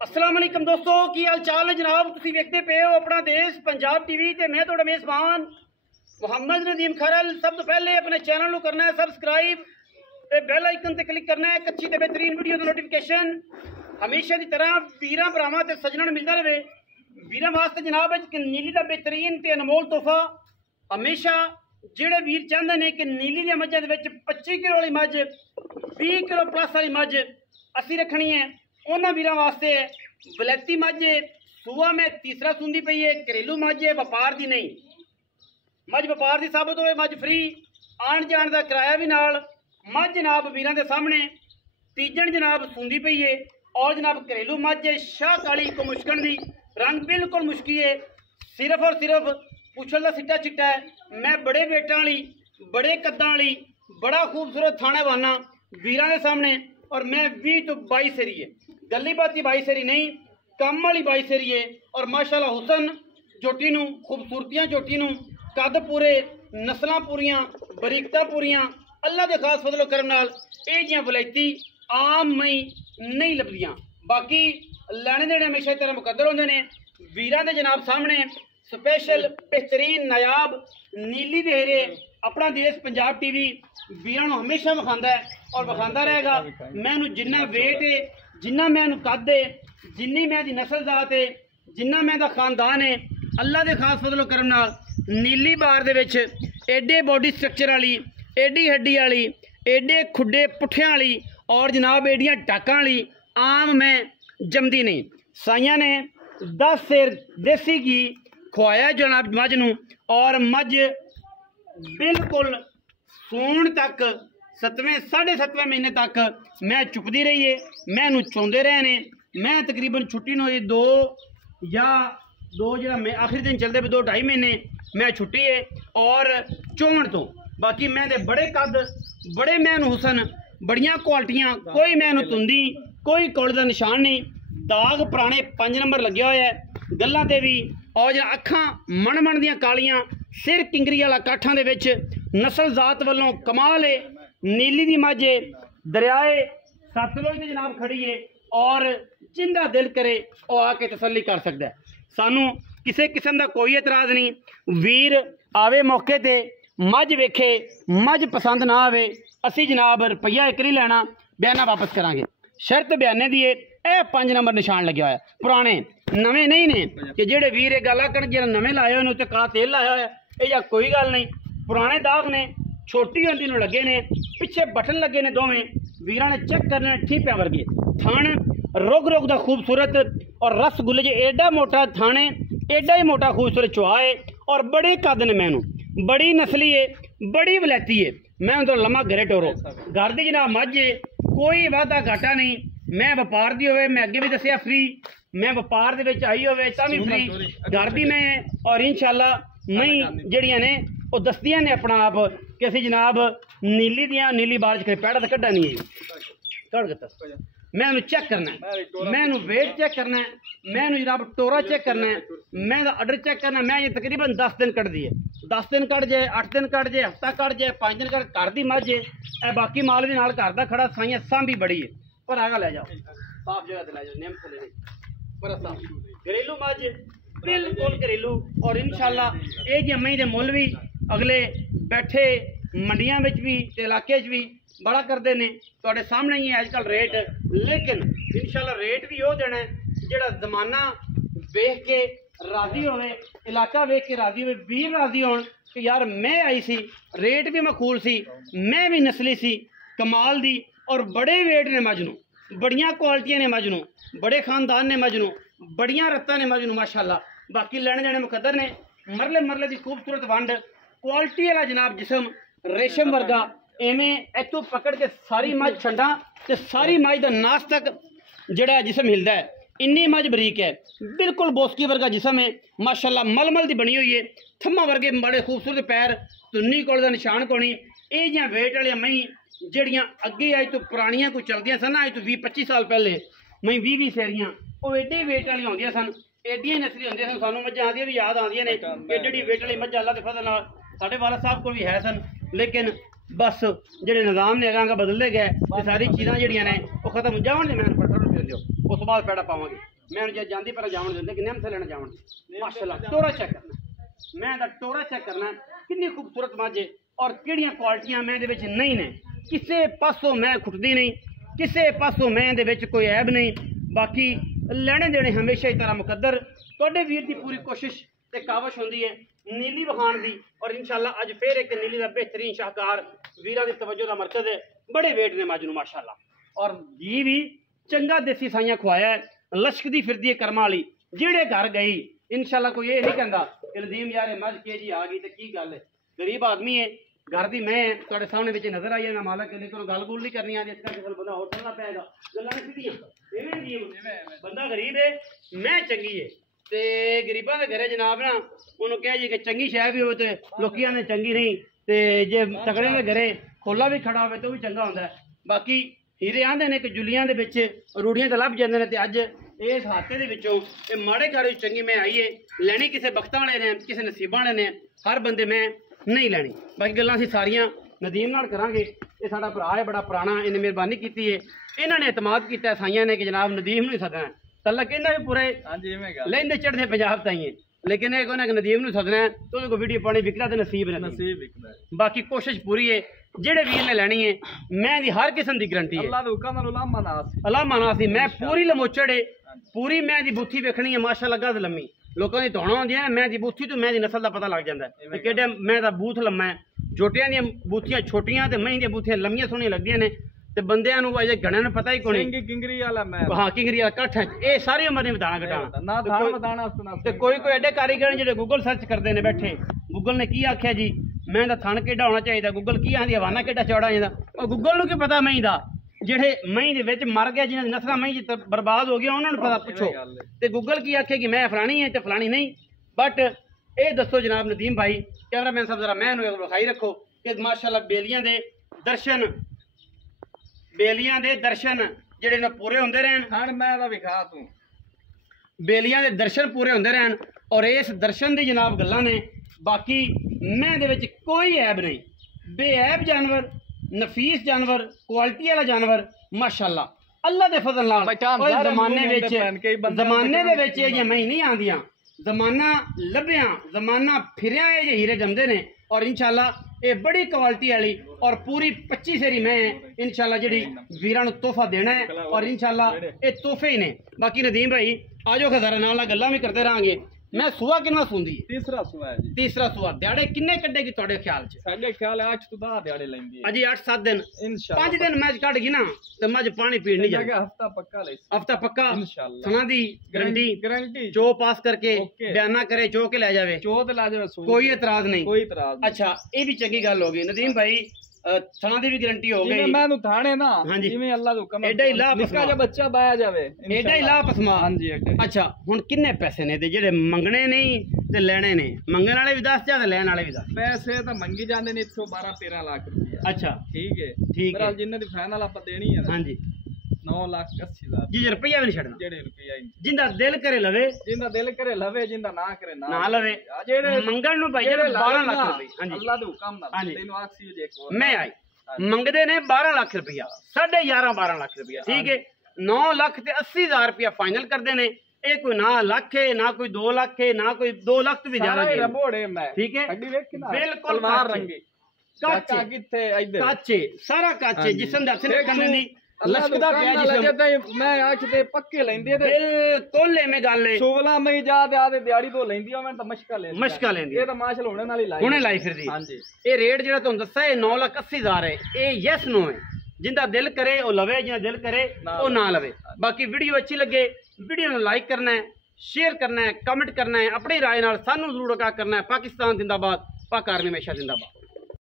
अस्सलाम वालेकुम दोस्तों, की हाल चाल है जनाब। तुसीं वेखदे पे हो अपना देश पंजाब टीवी ते मैं तुहाडा मेज़बान मुहम्मद नदीम खरल। सब तो पहले अपने चैनल को करना है सबसक्राइब ते बेल आइकन ते क्लिक करना है एक अच्छी ते बेहतरीन वीडियो दी नोटिफिकेशन हमेशा की तरह वीरां भरावां ते सज्जणां नूं मिलदा रहे। वीरां वास्ते जनाब एक नीली दा बेहतरीन ते अनमोल तोहफा। हमेशा ਜਿਹੜੇ ਵੀਰ ਚਾਹੁੰਦੇ ਨੇ ਕਿ ਨੀਲੀ ਦੀਆਂ ਮੱਝਾਂ ਦੇ ਵਿੱਚ 25 ਕਿਲੋ ਵਾਲੀ ਮੱਝ 20 ਕਿਲੋ ਪਲੱਸ ਵਾਲੀ ਮੱਝ ਅਸੀਂ ਰੱਖਣੀ ਹੈ, ਉਹਨਾਂ ਵੀਰਾਂ ਵਾਸਤੇ ਵਲੈਤੀ ਮੱਝ ਸੂਆ ਮੈਂ ਤੀਸਰਾ ਸੁੰਦੀ ਪਈ ਹੈ। ਘਰੇਲੂ ਮੱਝ ਹੈ, ਵਪਾਰ ਦੀ ਨਹੀਂ। ਮੱਝ ਵਪਾਰ ਦੀ ਸਾਬਤ ਹੋਵੇ, ਮੱਝ ਫ੍ਰੀ, ਆਣ ਜਾਣ ਦਾ ਕਿਰਾਇਆ ਵੀ ਨਾਲ। ਮੱਝ ਜਨਾਬ ਵੀਰਾਂ ਦੇ ਸਾਹਮਣੇ ਤੀਜਣ ਜਨਾਬ ਸੁੰਦੀ ਪਈ ਹੈ और जनाब घरेलू मझ है, शाह काली को मुश्कन दी, रंग बिल्कुल मुश्की है, सिर्फ और सिर्फ पुछल का सिट्टा चिट्टा है। मैं बड़े वेटां वाली बड़े कद्दां वाली बड़ा खूबसूरत थाने वाना वीरां दे सामने। और मैं 20 तो 22 सेरी है, गली बाती 22 सेरी नहीं, कम वाली 22 सेरी है। और माशाल्लाह हुसन झोटी नूं, खूबसूरतियां झोटी नूं, कद पूरे, नस्लां पूरियां, बरीकता पूरियां, अल्लाह दे खास फजलो करम नाल इह जिहियां वलैती आम मई नहीं लभदियां। बाकी लैने देने हमेशा तरह मुकद्दर होंदे ने। वीरां दे जनाब सामने स्पेशल बेहतरीन नायाब नीली दे हेरे अपना देश पंजाब टीवी वीरां नूं हमेशा विखांदा है और विखांदा रहेगा। मैनूं जिन्ना वेट है, जिन्ना मैनूं कद है, जिन्नी मैं दी नस्ल जात है, जिन्ना मैं दा खानदान है, अल्लाह दे खास फजलो करम नाल नीली बार दे विच एडे बॉडी स्ट्रक्चर वाली, एडी हड्डी वाली, एडे खुडे पुठियां वाली और जनाब एडियां टाकां वाली आम में जमदी नहीं। साइयां ने 10 सेर देसी घी खुआया जनाब मझ नूं और मझ बिल्कुल सूण तक 7वें 7.5 महीने तक मैं चुपदी रही है। मैं नूं चोंदे रहे ने। मैं तकरीबन छुट्टी नूं दो जो आखिरी दिन चलते पे 2-2.5 महीने मैं छुट्टी है और चोण तो बाकी मैं दे बड़े कद, बड़े मैन हुसन, बड़ियां क्वालिटियां, कोई मैनू तुंदी, कोई कौले का निशान नहीं। दाग पुराने 5 नंबर लगे हुए है गल्लां ते भी। और जो अखां मन मन दियां कालियां, सिर किंगरी वाला काठां दे विच नस्ल जात वालों कमाल है। नीली दी मझ दरियाए सतलुज दे जनाब खड़ी है और जिंदा दिल करे वो आके तसल्ली कर सकता है। सानू किसी किस्म का कोई एतराज़ नहीं। वीर आवे मौके ते मझ वेखे, मझ पसंद ना आवे, असी जनाब रुपया एक नहीं लेना, बयाना वापस करांगे। शर्त बयाने दी है 5 नंबर निशान लगे हुआ है, पुराने नवे नहीं ने कि जेडे वीर ये गल आखण जो नवे लाए हुए उत्ते काला तेल लाया होया है, या कोई गल नहीं। पुराने दाग ने, छोटी होंदी नूं लगे ने, पिछे बटन लगे ने, दोवें वीरां ने चेक करने ठीपियां वर्गे। थान रुग रुग दा खूबसूरत और रसगुल्ले जे एडा मोटा थाने, एडा ही मोटा खूबसूरत चुहा है और बड़े कद ने। मैनू बड़ी नस्ली है, बड़ी वलैती है। मैं तो लम्मा घरे टोरो घर दी जनाब मझ है, कोई वादा घाटा नहीं। मैं व्यापार दी होवे, मैं अगे भी दसिया फ्री, मैं व्यापार दे विच आई होवे तां भी फ्री, घर दी मैं। और इंशाअल्लाह मई जड़ियां ने वो दसदियां ने अपना आप कि असीं जनाब नीली दियां नीली बार च पैड़ा तो कड्डा नहीं है। कड़ गता मैं चेक करना है, मैं वेट चेक करना है, मैं जनाब टोरा चेक करना है, मैं आर्डर चेक करना। मैं ये तकरीबन 10 दिन कट दी है, 10 दिन कट जाए, 8 दिन कट जाए, हफ्ता कट जाए, 5 दिन कट घर दी मझ है। बाकी माल भी नाल घर दा खड़ा, साइयां सांभी बड़ी है। पर आगा ले जाओ, साफ जगह ते ले जाओ, नेम थले पर साफ घरेलू मझ बिल्कुल घरेलू। और इंशाअल्लाह ये जी मई दे मुल भी अगले बैठे मंडियां विच भी ते इलाके च भी बड़ा करते हैं। तुहाडे सामने ही अजकल रेट, लेकिन इंशाअल्लाह रेट भी वो देना है जिहड़ा जमाना वेख के राजी होवे, इलाका वेख के राजी होवे, वीर राजी होण कि यार मैं आई सी, रेट भी मखूल सी, मैं भी नस्ली सी, कमाल दी। और बड़े वेट ने मझ नूं, बड़ियां क्वालिटियां ने मझ नूं, बड़े खानदान ने मझ नूं, बड़ियां रत्तां ने मझ नूं माशाअल्लाह। बाकी लैने देने मुकद्दर ने। मरले मरले की खूबसूरत वंड, क्वालिटी वाला जनाब जिसम, रेशम वर्गा इवें इतों पकड़ के सारी मझ छंडा ते सारी मझ का नास तक जड़ा जिसम हिलदा है। इन्नी मझ बरीक है, बिल्कुल बोसकी वर्गा जिसम है माशाअल्लाह, मलमल की बनी हुई है। थम्मा वर्गे बड़े खूबसूरत पैर, तुन्नी कोल दा निशान कोनी। ये जियां वेट वाली मई जड़ियां अगे अज तो पुरानियां कोई चलदियां सन, अज तो 20-25 साल पहले मई 20 सेरियां वो एडे वेट वाली होंदियां सन, एडियां नस्ली होंदियां सन। सानू मझां आदियां भी याद आदियां ने, एडी वेट वाली मझ अल्लाह दे फजल नाल साडे वाला साहब कोल भी है सन। लेकिन बस जो निज़ाम ने अगां बदलते गए, सारी चीज़ां जड़ियां ने वो खत्म जान। मैं उस बाद पैड़ा पावांगे मैं जे जांदी पर जावन दिंदे कि नेम से लेना जावन माशाल्लाह टोरा चेक करना मैं दा टोरा चेक करना कितनी खूबसूरत मज है और किहड़ियां क्वालिटियां मैं दे विच नहीं ने किसे पासों मैं खुटदी नहीं किसे पासों मैं दे विच कोई ऐब नहीं बाकी लेने देने हमेशा ही तरह मुकद्दर तुहाडे वीर दी पूरी कोशिश ते काविश हुंदी है नीली विखाण दी और इंशाल्लाह अज फिर एक नीली दा बेहतरीन शाहकार वीरां दी तवज्जो दा मरकज है बड़े वेट ने मज नूं माशाल्लाह और घी भी चंगा देसी साइयां खवाया है लश्कदी फिरदी है कर्मा वाली जेड़े घर गई इंशाल्लाह कोई ये नहीं कहंदा कि नदीम यार मज के जी आ गई ते की गल है गरीब आदमी है घर दी मैं तुहाडे सामने विच नजर आई है ना मालक के लेकिन गल गुल नहीं करनी आ इस करके बंदा होर चलना पेगा गल्लां सीधियां इवें जी बंदा गरीब है मैं चंगी है ते गरीबां दे घरे जनाब ना उन्होंने कहा जी कि चंगी शह भी हो तो लोग आने चंगी नहीं तो जे तगड़े के घरे खोला भी खड़ा हो तो भी चंगा होंदा है बाकी हीरे आंदे ने कि जुलियां दे विच रूड़ियां ते लभ जांदे ने ते अज इस हादसे दे विचों ये माड़े घर चंगी मैं आई है लैनी किसी बख्तां वाले ने किसी नसीबां वाले ने हर बंदे मैं नहीं लैनी बाकी गल्लां असीं सारियां नदीम नाल करांगे ये साडा भरा है बड़ा पुराना इन्हें मेहरबानी की है इन्हां ने एतमाद किया साइयां ने कि जनाब नदीम नूं सदना तलक इन्हां भी पूरे लैंदे चढ़दे पंजाब ताईं है लेकिन एक उन्हें नदीम नूं सदना है तो उहदे कोल वीडियो पानी विकदा ते नसीब विकदा बाकी कोशिश पूरी है जेड़े वीर ने लैनी है मैं दी हर किस्म की गारंटी है अल्लाह मनासी मैं पूरी लमोचड़ है पूरी मैं दी बूथी वेखनी है माशाअल्लाह गद लम्मी लोगों की धौना होंदी है मैं दी बूथी तो मैं दी नस्ल का पता लग जाता है कि मैं दा बूथ लम्मा है जोटियां दी बूथियां छोटियां ते मैं दी बूथियां लम्मियां सोहणियां लगदियां ने ते बंदियां नूं अजे गणा नूं पता ही कोनी किंगरी वाला मैं हां किंगरी वाला कठ है ए सारी उम्र नहीं बताना घटाना ना धान बताना ते कोई एडे कारीगर जेडे गूगल सर्च करते हैं बैठे गूगल ने की आख्या जी मैं दा थान केड़ा होना चाहिए गूगल की आंदी हवाना केड़ा चौड़ा जांदा और गूगल नूं की पता मैं दा जेडे मई दे विच मर गया जिन्हां नस्लां मई बर्बाद हो गया उन्होंने पता पूछो ते गूगल की आखे कि मैं फलानी है ते फलानी नहीं बट ये दसो जनाब नदीम भाई कैमरामैन साहब जरा मैं विखाई रखो कि माशाअल्लाह बेलियां दे दर्शन जेडे ने पूरे होंदे रहन मैं दा विखा तू बेलियां दे दर्शन पूरे होंदे रहन और इस दर्शन दी जनाब गल्लां ने बाकी मैं दे विच कोई ऐब नहीं बेऐब जानवर नफीस जानवर क्वालिटी वाला जानवर माशाअल्लाह अल्लाह दे फजल नाल जमाने दे विच ये मैं नहीं आंदियां जमाना लभ्या जमाना फिरिया ये हीरे जमदे ने और इंशाअल्लाह ये बड़ी क्वालिटी वाली और पूरी 25 सेरी मैं इंशाअल्लाह जी वीरां नूं तोहफा देना है और इंशाअल्लाह ये तोहफे ही ने बाकी नदीम भाई आजो खजारा नाल गल्लां भी करते रहांगे मैं सुआ किन्ना सुंदी तीसरा सुआ है जी तीसरा सुआ दिहाड़े किन्ने कड्डेगी तुहाडे ख्याल च साडे ख्याल 8 तो 10 दिहाड़े लैंदी है अजी 8-7 दिन इंशाअल्लाह 5 दिन मैच कट गई ना ते मज पानी पीण नहीं जाएगा हफ्ता पक्का इंशाअल्लाह सना दी गारंटी चो पास करके बयाना करे चो के ले जावे चो ते ला जावे कोई एतराज नहीं अच्छा ये भी चंगी गल होगी नदीम भाई सना दी भी गारंटी हो गई मैं नु थाने ना जिवें अल्लाह दा हुक्म एडा ही ला निक्का जा बच्चा बाया जावे एडा ही ला पसमा हां जी अच्छा हुन किन्ने पैसे ने ते जेड़े मंगने नहीं ते लेने ने मंगण वाले भी 10 ते लेने वाले भी 10 पैसे तो मंगी जांदे ने इथों 12-13 लाख रुपया अच्छा ठीक है जिन्ने दी फाइनल आप देनी है हां जी 9,80,000 जी रुपया भी नहीं छड़ना जेड़े रुपया जिंदा दिल करे लवे जिंदा ना करे ना लवे जेड़े मंगण नु भाई जेड़े 12 लाख रुपया हां जी अल्लाह दे हुक्म नाल तैनू आखसी जे एक मैं आई मंगदे ने 12 लाख रुपया 11.5-12 लाख रुपया ठीक है 9,80,000 रुपया फाइनल करदे ने ये कोई ना लाख है ना कोई 2 लाख है ना कोई 2 लाख तो भी ज्यादा है रबोड़े मैं ठीक है बिल्कुल तलवार रंगी काचे किथे इधर काचे सारा काचे जिस्म दे हथ करने दी लश्कदा पिया जिसम मैं आज ते पक्के लेंदे ते बिल्कुल में गल है 16 मई जा दे आदे दिहाड़ी तो लेंदी मैं तो मशका लेंदी ये तो माशल होने वाली लाई हुने लाई फिरदी हां जी ये रेट जेड़ा तुहानू दस्सा है 9,80,000 है ये यस नो है जिंदा दिल करे वो लवे जिंदा दिल करे वो ना लवे बाकी वीडियो अच्छी लगे वीडियो नूं लाइक करना है शेयर करना है कमेंट करना है अपनी राय नाल सानू जरूर आगाह करना है पाकिस्तान जिंदाबाद पाक आर्मी हमेशा जिंदाबाद।